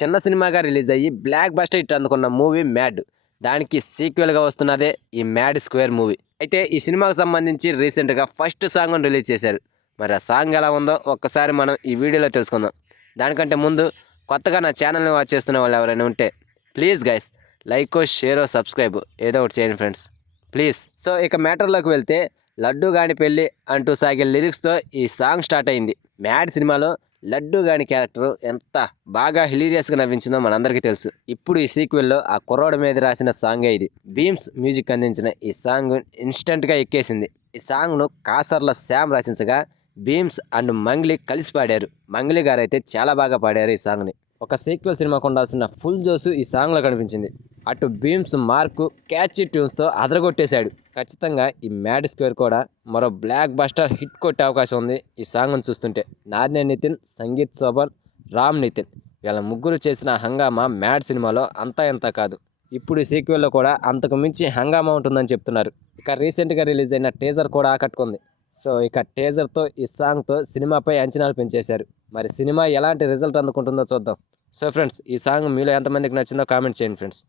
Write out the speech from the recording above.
చిన్న సినిమాగా రిలీజ్ అయ్యి బ్లాక్ బస్టర్ హిట్ అందుకున్న మూవీ మ్యాడ్. దానికి సీక్వెల్గా వస్తున్నదే ఈ మ్యాడ్ స్క్వేర్ మూవీ. అయితే ఈ సినిమాకు సంబంధించి రీసెంట్గా ఫస్ట్ సాంగ్ను రిలీజ్ చేశారు. మరి ఆ సాంగ్ ఎలా ఉందో ఒక్కసారి మనం ఈ వీడియోలో తెలుసుకుందాం. దానికంటే ముందు కొత్తగా నా ఛానల్ని వాచ్ చేస్తున్న వాళ్ళు ఎవరైనా ఉంటే please guys like, share, subscribe ఏదో ఒకటి చేయండి ఫ్రెండ్స్ ప్లీజ్. సో ఇక మ్యాటర్లోకి వెళ్తే, లడ్డు గాని పెళ్ళి అంటూ సాగే లిరిక్స్తో ఈ సాంగ్ స్టార్ట్ అయింది. మ్యాడ్ సినిమాలో లడ్డు గాని క్యారెక్టర్ ఎంత బాగా హిలీరియస్గా నవ్వించిందో మనందరికీ తెలుసు. ఇప్పుడు ఈ సీక్వెల్లో ఆ కుర్రోడి మీద రాసిన సాంగే ఇది. బీమ్స్ మ్యూజిక్ అందించిన ఈ సాంగ్ ఇన్స్టెంట్గా ఎక్కేసింది. ఈ సాంగ్ను కాసర్ల శ్యామ్ రచించగా బీమ్స్ అండ్ మంగ్లీ కలిసి పాడారు. మంగ్లీ గారు అయితే చాలా బాగా పాడారు ఈ సాంగ్ని. ఒక సీక్వెల్ సినిమాకు ఉండాల్సిన ఫుల్ జోసు ఈ సాంగ్లో కనిపించింది. అటు బీమ్స్ మార్కు క్యాచీ ట్యూన్స్తో అదరగొట్టేశాడు. ఖచ్చితంగా ఈ మ్యాడ్ స్క్వేర్ కూడా మరో బ్లాక్ బస్టర్ హిట్ కొట్టే అవకాశం ఉంది ఈ సాంగ్ను చూస్తుంటే. నార్నే నితిన్, సంగీత్ శోభన్, రామ్ నితిన్ వీళ్ళ ముగ్గురు చేసిన హంగామా మ్యాడ్ సినిమాలో అంతా ఇంత కాదు. ఇప్పుడు ఈ సీక్వెల్లో కూడా అంతకు మించి హంగామా ఉంటుందని చెప్తున్నారు. ఇక రీసెంట్గా రిలీజ్ అయిన టీజర్ కూడా ఆకట్టుకుంది. సో ఇక టీజర్తో ఈ సాంగ్తో సినిమాపై అంచనాలు పెంచేశారు. మరి సినిమా ఎలాంటి రిజల్ట్ అందుకుంటుందో చూద్దాం. సో ఫ్రెండ్స్, ఈ సాంగ్ మీలో ఎంతమందికి నచ్చిందో కామెంట్ చేయండి ఫ్రెండ్స్.